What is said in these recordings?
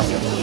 了。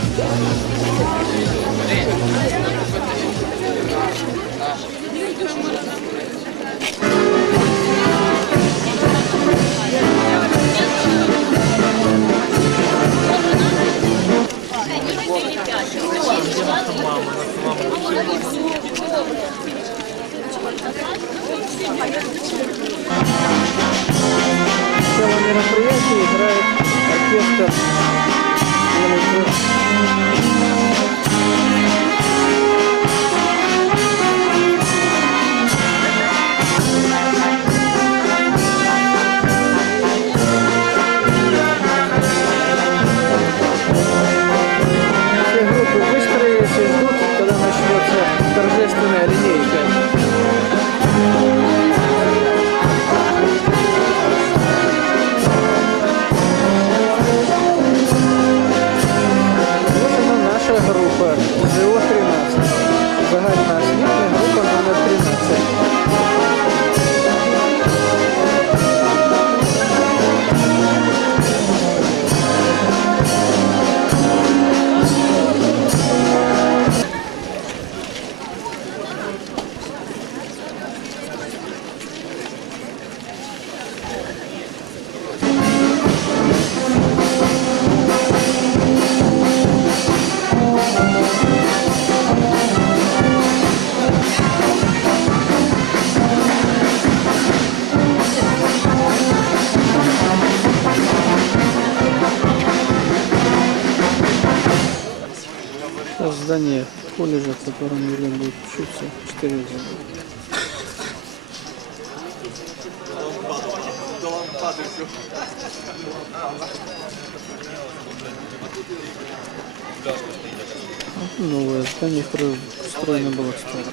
Новое здание, построено было старое.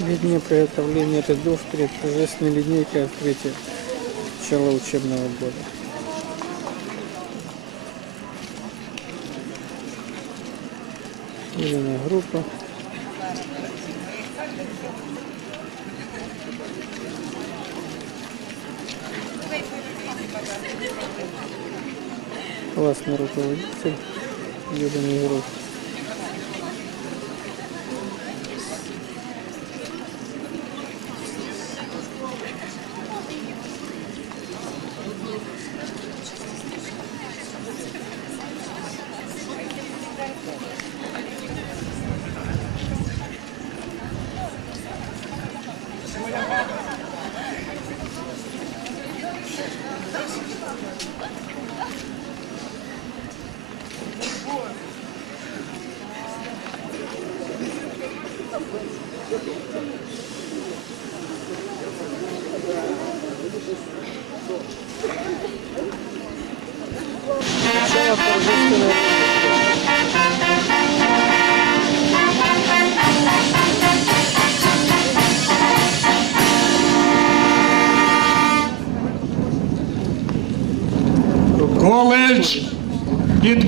Летнее приготовление рядов перед торжественной линейкой открытия начала учебного года. Елена группа. Классный руководитель Елены группы.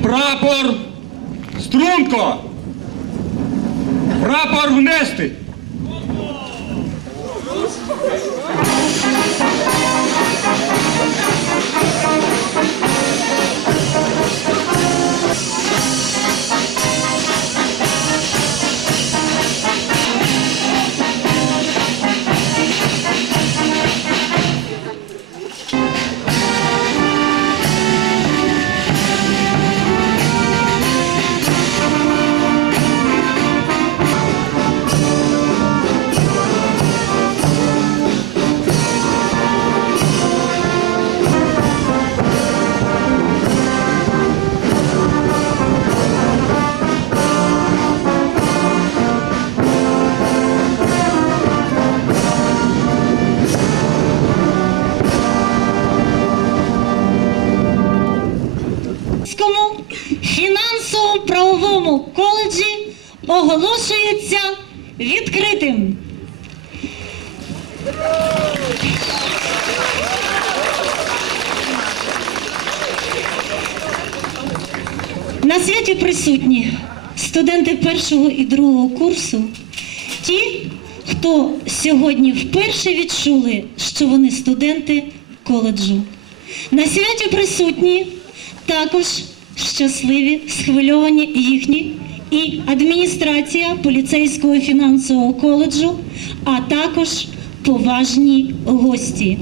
Прапор струнко. Оголошується відкритим. На святі присутні студенти першого і другого курсу, ті, хто сьогодні вперше відчули, що вони студенти коледжу. На святі присутні також щасливі, схвильовані їхні і адміністрація поліцейського фінансового коледжу, а також поважні гості.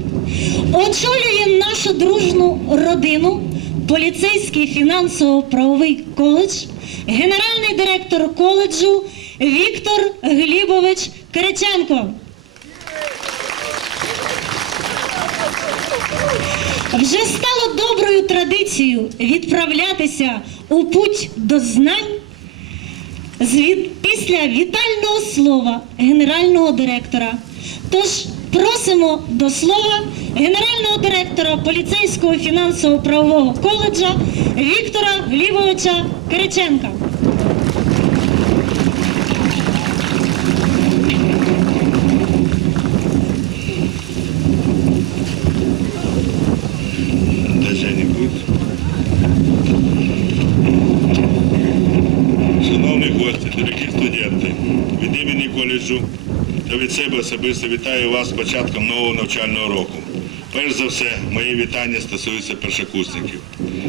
Очолює нашу дружну родину поліцейський фінансово-правовий коледж, генеральний директор коледжу Віктор Глібович Кириченко. Вже стало доброю традицією відправлятися у путь до знань звід- після вітального слова генерального директора. Тож просимо до слова генерального директора поліцейського фінансово-правового коледжа Віктора Глібовича Кириченка. Дяченко. Шановні гості, дорогі студенти, від імені коледжу та від себе особисто вітаю вас з початком нового навчального року. Перш за все, моє вітання стосується першокурсників.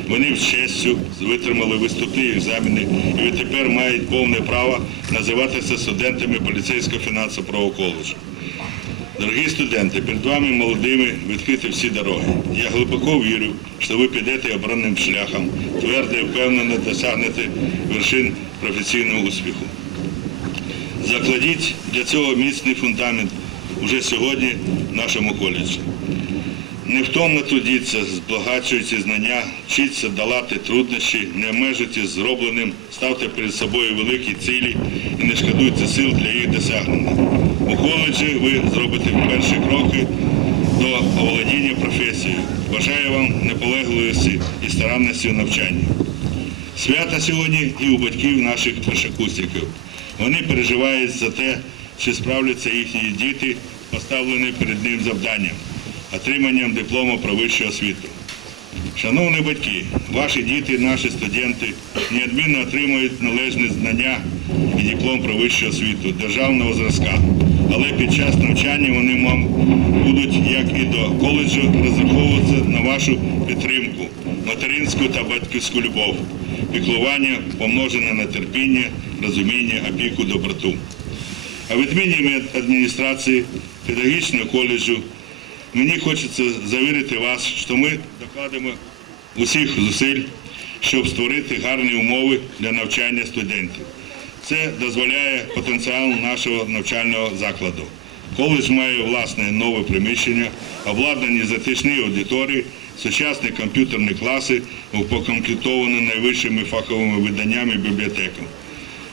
Вони з честю витримали виступні екзамени і відтепер мають повне право називатися студентами поліцейського фінансово-правового коледжу. Дорогі студенти, перед вами молодими відкриті всі дороги. Я глибоко вірю, що ви підете оборонним шляхом, твердо і впевнено досягнете вершин професійного успіху. Закладіть для цього міцний фундамент уже сьогодні в нашому коледжі. Невтомно трудіться, збагачуючи знання, вчіться долати труднощі, не обмежуйтесь зробленим, ставте перед собою великі цілі і не шкодуйте сил для їх досягнення. У коледжі ви зробите перші кроки до оволодіння професією. Бажаю вам наполегливості і старанності у навчанні. Свято сьогодні і у батьків наших першокурсників. Вони переживають за те, чи справляться їхні діти, поставлені перед ним завданням отриманням диплому про вищу освіту. Шановні батьки, ваші діти, наші студенти неодмінно отримують належні знання і диплом про вищу освіту державного зразка. Але під час навчання вони вам будуть, як і до коледжу, розраховуватися на вашу підтримку, материнську та батьківську любов, піклування помножене на терпіння, розуміння, опіку, доброту. А від адміністрації педагогічного коледжу Мені хочеться завірити вас, що ми докладемо усіх зусиль, щоб створити гарні умови для навчання студентів. Це дозволяє потенціал нашого навчального закладу. Коледж має власне нове приміщення, обладнані затишні аудиторії, сучасні комп'ютерні класи, укомплектовані найвищими фаховими виданнями і бібліотеками.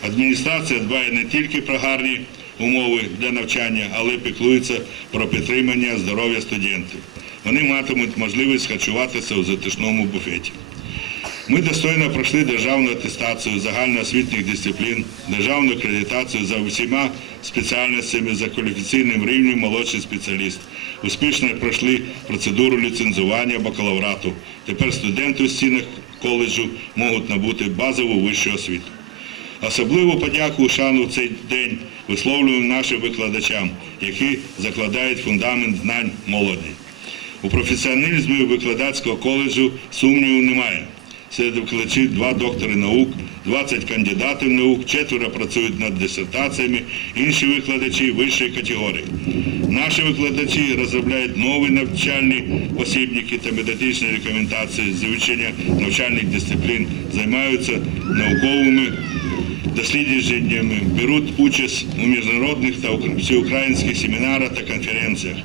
Адміністрація дбає не тільки про гарні умови для навчання, але піклується про підтримання здоров'я студентів. Вони матимуть можливість харчуватися у затишному буфеті. Ми достойно пройшли державну атестацію загальноосвітніх дисциплін, державну акредитацію за всіма спеціальностями за кваліфіційним рівнем молодший спеціаліст. Успішно пройшли процедуру ліцензування бакалаврату. Тепер студенти у стінах коледжу можуть набути базову вищу освіту. Особливу подяку шану в цей день висловлюємо нашим викладачам, які закладають фундамент знань молоді. У професіоналізмі викладацького коледжу сумніву немає. Серед викладачів два доктори наук, 20 кандидатів наук, четверо працюють над дисертаціями, інші викладачі вищої категорії. Наші викладачі розробляють нові навчальні посібники та методичні рекомендації з вивчення навчальних дисциплін, займаються науковими дослідженнями, беруть участь у міжнародних та всеукраїнських семінарах та конференціях.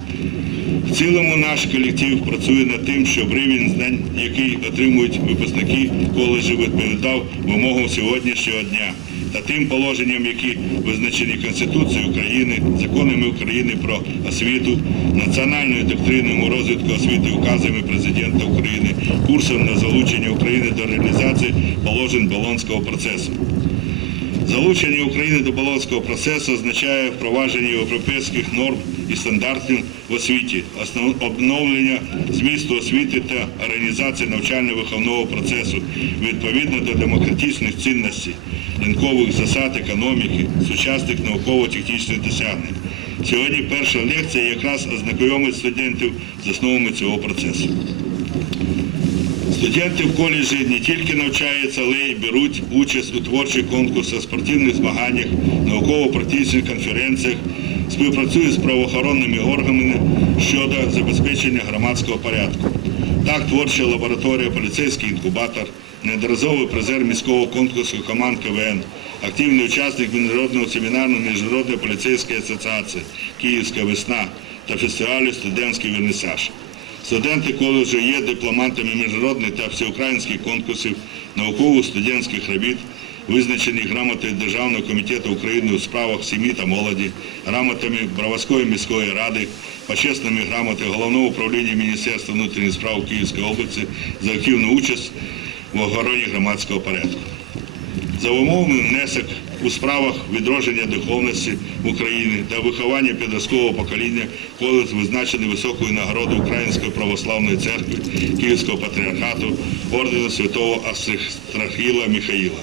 В цілому наш колектив працює над тим, щоб рівень знань, який отримують випускники коледжу, відповідав вимогам сьогоднішнього дня та тим положенням, які визначені Конституцією України, законами України про освіту, національною доктриною розвитку освіти, указами президента України, курсом на залучення України до реалізації положень Болонського процесу. Залучення України до Болонського процесу означає впровадження європейських норм і стандартів в освіті, обновлення змісту освіти та організації навчально-виховного процесу відповідно до демократичних цінностей, ринкових засад економіки, сучасних науково-технічних досягнень. Сьогодні перша лекція якраз ознайомить студентів з основами цього процесу. Студенти в коледжі не тільки навчаються, але й беруть участь у творчих конкурсах, спортивних змаганнях, науково-практичних конференціях, співпрацюють з правоохоронними органами щодо забезпечення громадського порядку. Так, творча лабораторія, поліцейський інкубатор, неодноразовий призер міського конкурсу команд КВН, активний учасник міжнародного семінару Міжнародної поліцейської асоціації Київська весна та фестивалю Студентський вернисаж. Студенти коледжу є дипломантами міжнародних та всеукраїнських конкурсів науково-студентських робіт, визначені грамотою Державного комітету України у справах сім'ї та молоді, грамотами Броварської міської ради, почесними грамотами Головного управління Міністерства внутрішніх справ Київської області за активну участь в охороні громадського порядку. За умовами внесок у справах відродження духовності України та виховання підросткового покоління коледж визначений високою нагородою Української православної церкви Київського патріархату ордену святого Астрахіла Михаїла.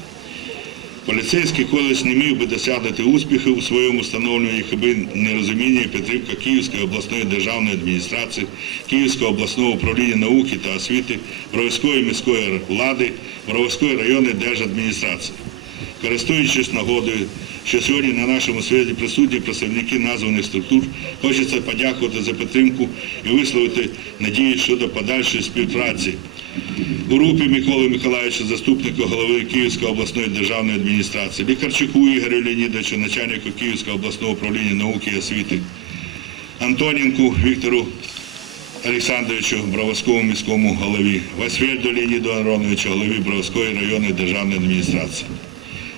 Поліцейський коледж не міг би досягнути успіху у своєму встановленні, якби не розуміння і підтримка Київської обласної державної адміністрації, Київського обласного управління науки та освіти, Броварської міської влади, Броварської районної держадміністрації. Користуючись нагодою, що сьогодні на нашому світі присутні представники названих структур, хочеться подякувати за підтримку і висловити надію щодо подальшої співпраці. У групі Миколи Миколаївича, заступнику голови Київської обласної державної адміністрації, Лікарчуку Ігорю Леонідовичу, начальнику Київського обласного управління науки і освіти, Антоненку Віктору Олександровичу, Броварському міському голові, Васвельду Леоніду Ароновичу, голові Броварської районної державної адміністрації.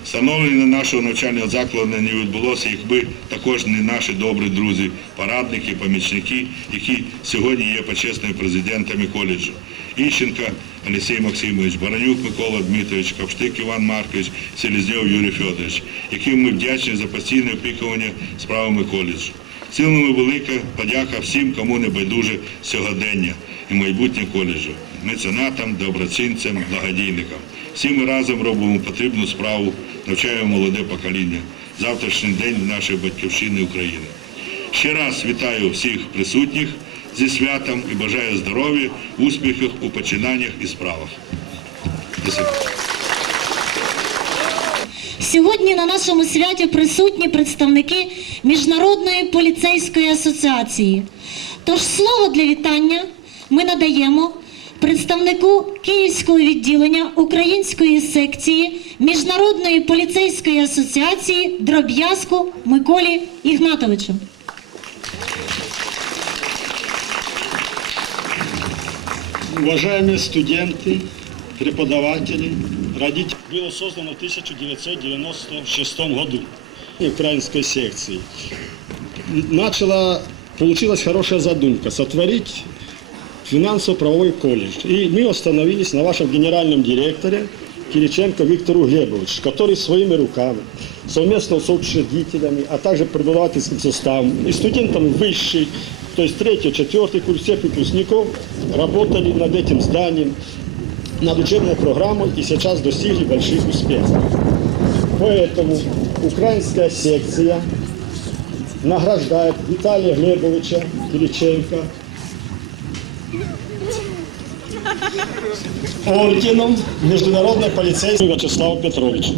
Встановлення нашого навчального закладу не відбулося, якби також не наші добрі друзі, порадники, помічники, які сьогодні є почесними президентами коледжу. Іщенка Олексій Максимович, Баранюк Микола Дмитрович, Капштик Іван Маркович, Селезньов Юрій Федорович, яким ми вдячні за постійне опікування справами коледжу. Цілими велика подяка всім, кому не байдуже сьогодення і майбутнє коледжу, меценатам, доброчинцям, благодійникам. Всі ми разом робимо потрібну справу, навчаємо молоде покоління. Завтрашній день нашої батьківщини України. Ще раз вітаю всіх присутніх зі святом і бажаю здоров'я, успіхів у починаннях і справах. Сьогодні на нашому святі присутні представники Міжнародної поліцейської асоціації. Тож слово для вітання ми надаємо представнику Київського відділення Української секції Міжнародної поліцейської асоціації Дроб'язку Миколі Ігнатовичу. Уважаемые студенты, преподаватели, родители. Было создано в 1996 году украинской секции. Начала, получилась хорошая задумка сотворить финансово-правовой колледж. И мы остановились на вашем генеральном директоре Кириченко Виктору Глебовичу, который своими руками, совместно с учредителями, а также преподавательским составом и студентами высшей, то есть третий, четвертый курс, всех выпускников работали над этим зданием, над учебной программой и сейчас достигли больших успехов. Поэтому украинская секция награждает Виталия Глебовича Кириченко орденом Международной полицейской Вячеслава Петровича.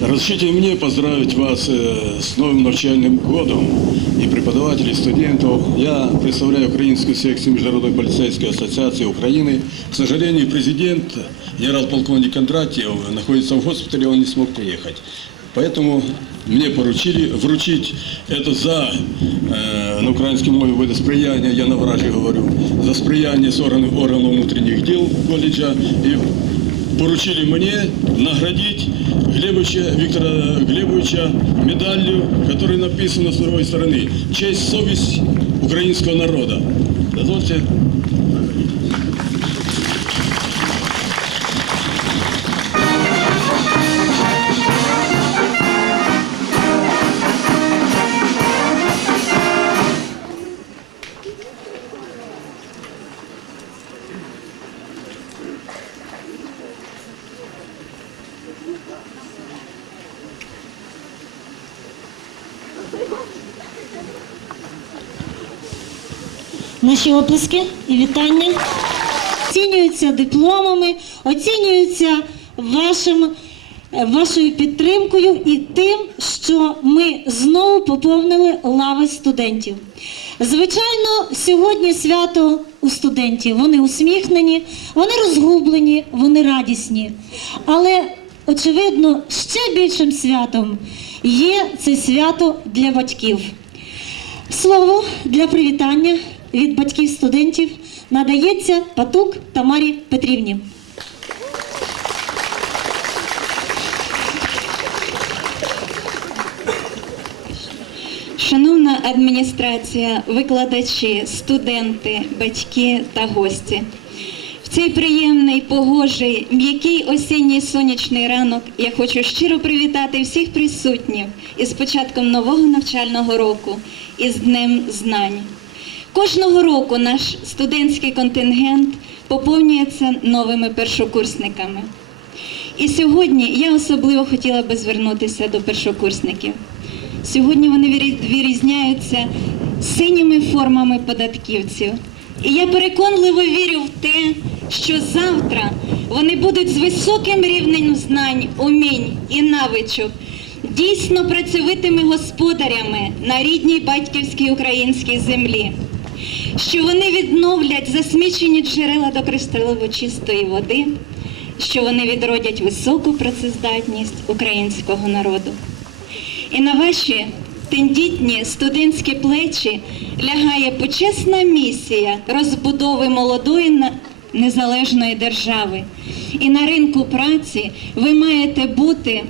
Разрешите мне поздравить вас э, с новым навчальным годом и преподавателей, студентов. Я представляю украинскую секцию Международной полицейской ассоциации Украины. К сожалению, президент, генерал-полковник Кондратьев, находится в госпитале, он не смог приехать. Поэтому мне поручили вручить это за, э, на украинском мове буде сприяння, я на вражі говорю, за сприяння з органів, органів внутрішніх діл коледжа і поручили мне наградить Глебовича, Виктора Глебовича медалью, которая написана с другой стороны «Честь, совесть украинского народа». Дозвольте Наші оплески і вітання оцінюються дипломами, оцінюються вашим, е, вашою підтримкою і тим, що ми знову поповнили лави студентів. Звичайно, сьогодні свято у студентів. Вони усміхнені, вони розгублені, вони радісні. Але, очевидно, ще більшим святом є це свято для батьків. Слово для привітання від батьків студентів надається Патук Тамарі Петрівні. Шановна адміністрація, викладачі, студенти, батьки та гості. В цей приємний, погожий, м'який осінній сонячний ранок я хочу щиро привітати всіх присутніх із початком нового навчального року і з Днем Знань. Кожного року наш студентський контингент поповнюється новими першокурсниками. І сьогодні я особливо хотіла би звернутися до першокурсників. Сьогодні вони вирі- вирізняються синіми формами податківців. І я переконливо вірю в те, що завтра вони будуть з високим рівнем знань, умінь і навичок, дійсно працьовитими господарями на рідній батьківській українській землі, що вони відновлять засмічені джерела до кристалево чистої води, що вони відродять високу працездатність українського народу. І на ваші тендітні студентські плечі лягає почесна місія розбудови молодої незалежної держави. І на ринку праці ви маєте бути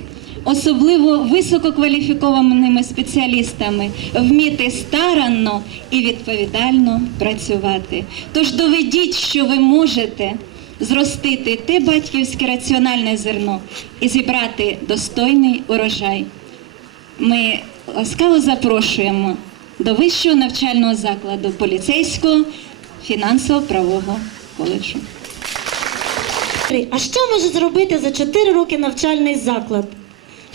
особливо висококваліфікованими спеціалістами, вміти старанно і відповідально працювати. Тож доведіть, що ви можете зростити те батьківське раціональне зерно і зібрати достойний урожай. Ми ласкаво запрошуємо до вищого навчального закладу поліцейського фінансово-правового коледжу. А що може зробити за 4 роки навчальний заклад?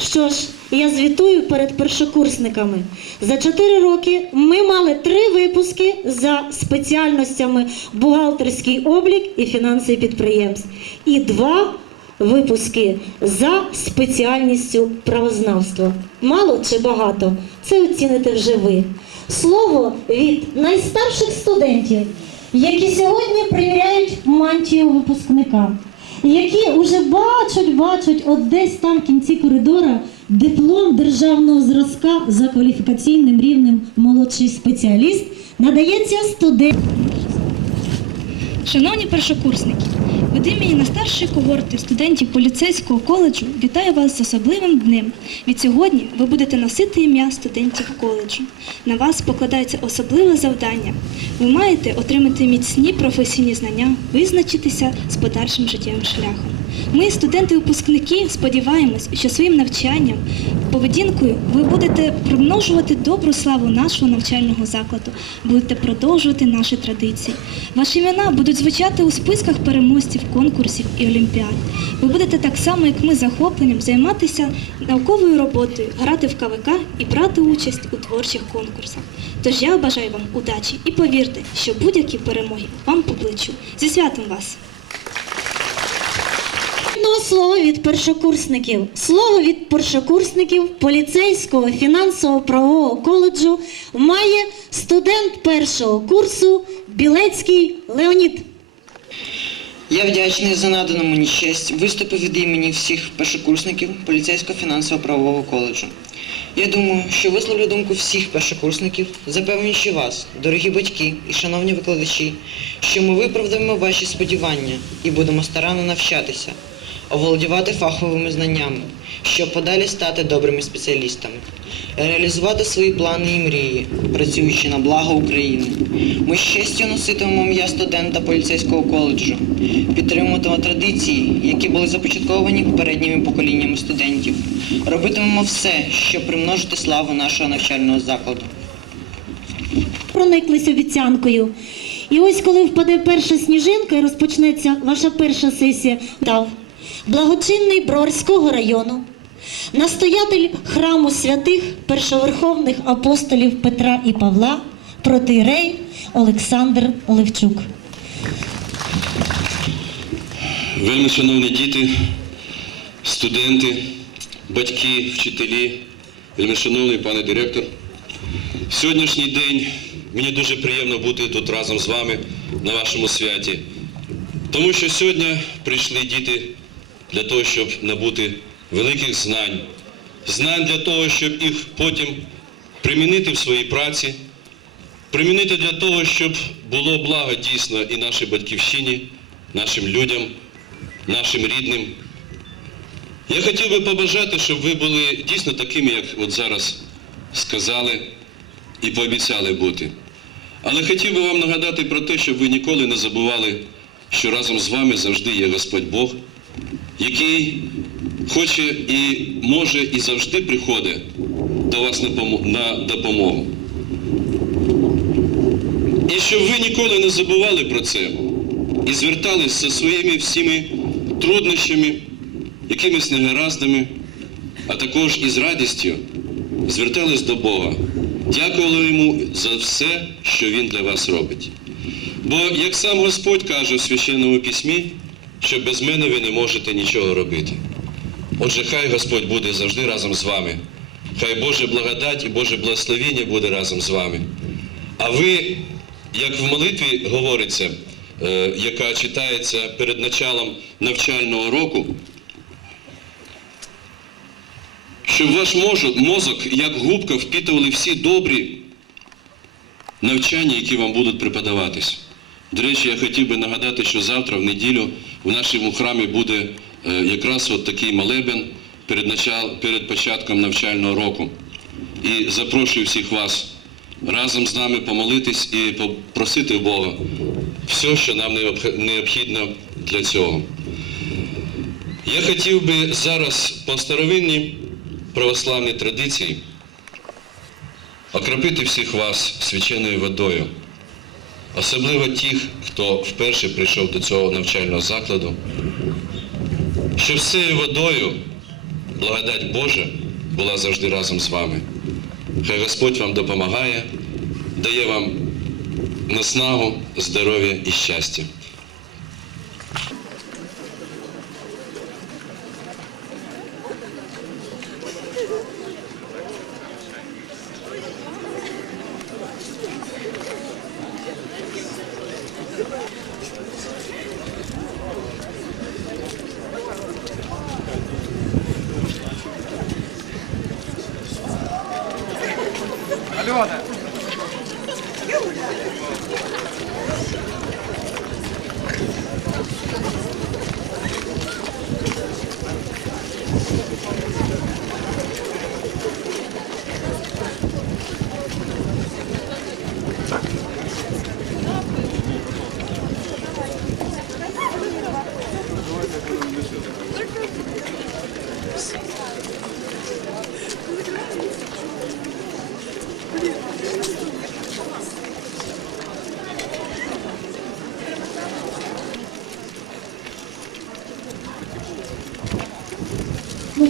Що ж, я звітую перед першокурсниками. За 4 роки ми мали три випуски за спеціальностями бухгалтерський облік і фінанси підприємств. І два випуски за спеціальністю правознавства. Мало чи багато? Це оціните вже ви. Слово від найстарших студентів, які сьогодні приміряють мантію випускника які вже бачать, бачать от десь там в кінці коридора диплом державного зразка за кваліфікаційним рівнем молодший спеціаліст, надається студенту. Шановні першокурсники, від імені найстаршої когорти студентів поліцейського коледжу вітаю вас з особливим днем. Від сьогодні ви будете носити ім'я студентів коледжу. На вас покладається особливе завдання. Ви маєте отримати міцні професійні знання, визначитися з подальшим життєвим шляхом. Ми, студенти-випускники, сподіваємось, що своїм навчанням, поведінкою ви будете примножувати добру славу нашого навчального закладу, будете продовжувати наші традиції. Ваші імена будуть звучати у списках переможців конкурсів і олімпіад. Ви будете так само, як ми, захопленням займатися науковою роботою, грати в КВК і брати участь у творчих конкурсах. Тож я бажаю вам удачі і повірте, що будь-які перемоги вам по плечу. Зі святом вас! Слова від першокурсників. Слово від першокурсників поліцейського фінансово-правового коледжу має студент першого курсу Білецький Леонід. Я вдячний за надану мені честь виступив від імені всіх першокурсників поліцейського фінансово-правового коледжу. Я думаю, що висловлю думку всіх першокурсників, запевнюючи вас, дорогі батьки і шановні викладачі, що ми виправдаємо ваші сподівання і будемо старанно навчатися, оволодівати фаховими знаннями, щоб подалі стати добрими спеціалістами, реалізувати свої плани і мрії, працюючи на благо України. Ми з честю носитимемо ім'я студента поліцейського коледжу, підтримуватимемо традиції, які були започатковані попередніми поколіннями студентів. Робитимемо все, щоб примножити славу нашого навчального закладу. прониклись обіцянкою. І ось коли впаде перша сніжинка і розпочнеться ваша перша сесія, дав благочинний Броварського району, настоятель храму святих першоверховних апостолів Петра і Павла, протиерей Олександр Левчук. Вельми шановні діти, студенти, батьки, вчителі, вельми шановний пане директор. Сьогоднішній день мені дуже приємно бути тут разом з вами на вашому святі. Тому що сьогодні прийшли діти для того, щоб набути великих знань. Знань для того, щоб їх потім примінити в своїй праці, примінити для того, щоб було благо дійсно і нашій батьківщині, нашим людям, нашим рідним. Я хотів би побажати, щоб ви були дійсно такими, як от зараз сказали і пообіцяли бути. Але хотів би вам нагадати про те, щоб ви ніколи не забували, що разом з вами завжди є Господь Бог, який хоче і може і завжди приходить до вас на допомогу. І щоб ви ніколи не забували про це і звертались зі своїми всіми труднощами, якимись негараздами, а також із радістю звертались до Бога, дякували йому за все, що Він для вас робить. Бо, як сам Господь каже в священному письмі, що без мене ви не можете нічого робити. Отже, хай Господь буде завжди разом з вами. Хай Божа благодать і Боже благословіння буде разом з вами. А ви, як в молитві говориться, е, яка читається перед началом навчального року, щоб ваш мозок, як губка впітували всі добрі навчання, які вам будуть преподаватись. До речі, я хотів би нагадати, що завтра, в неділю, в нашому храмі буде е, якраз от такий молебен перед, початком навчального року. І запрошую всіх вас разом з нами помолитись і попросити у Бога все, що нам необхідно для цього. Я хотів би зараз по старовинній православній традиції окропити всіх вас свяченою водою, особливо тих, хто вперше прийшов до цього навчального закладу, щоб всею водою благодать Божа була завжди разом з вами. Хай Господь вам допомагає, дає вам наснагу, здоров'я і щастя.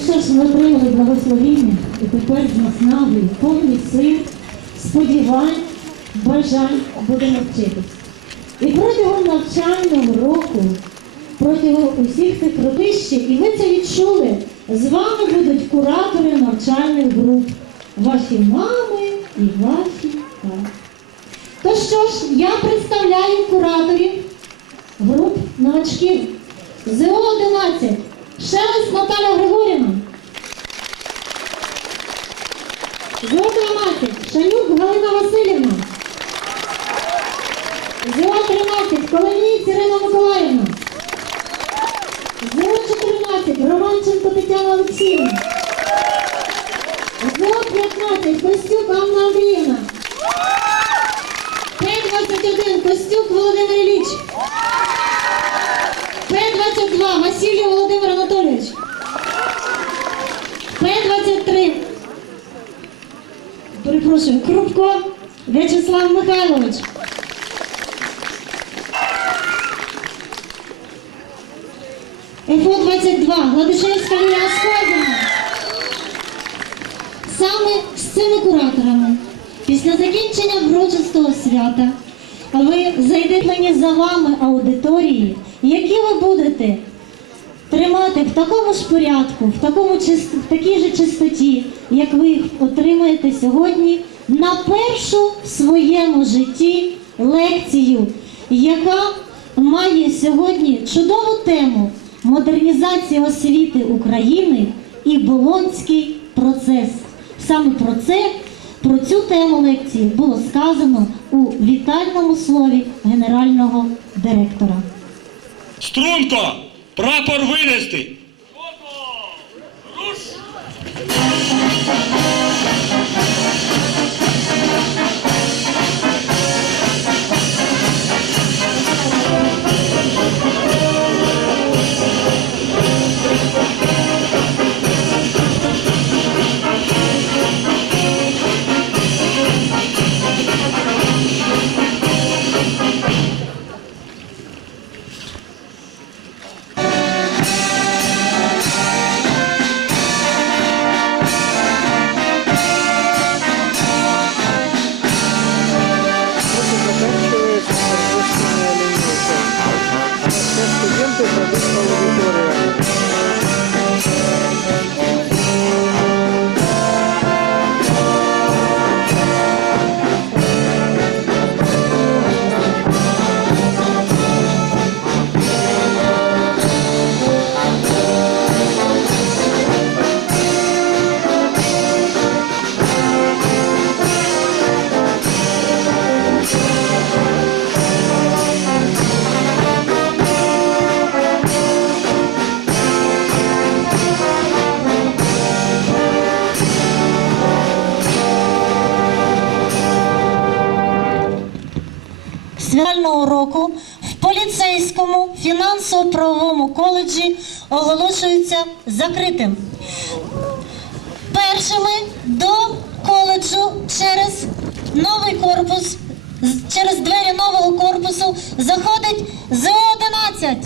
Що ж, ми отримали благословіння і тепер з наснагою, повні сил, сподівань, бажань будемо вчитись. І протягом навчального року, протягом усіх цих родищів, і ви це відчули, з вами будуть куратори навчальних груп, ваші мами і ваші тати. То що ж, я представляю кураторів груп новачків. ЗО-11. Шелест Наталя Григорівна. Коломієць Ірина Миколаївна. ЗО-14. Романченко Тетяна Олексіївна. ЗО-15 Костюк Анна Андріївна. П-21 Костюк Володимир Ілліч. П-22 Васильєв Володимир Анатолійович. П-23 Перепрошую, Крупко В'ячеслав Михайлович. ФО-22 Гладишевська Лілія Саме з цими кураторами. Після закінчення врочистого свята ви зайдете мені за вами аудиторії, які ви будете тримати в такому ж порядку, в, такому в такій же чистоті, як ви їх отримаєте сьогодні на першу в своєму житті лекцію, яка має сьогодні чудову тему модернізація освіти України і Болонський процес. Саме про це, про цю тему лекції було сказано у вітальному слові генерального директора. Струнко! Прапор винести! Вот свяльного року в поліцейському фінансово-правовому коледжі оголошується закритим. Першими до коледжу через новий корпус, через двері нового корпусу заходить ЗО-11.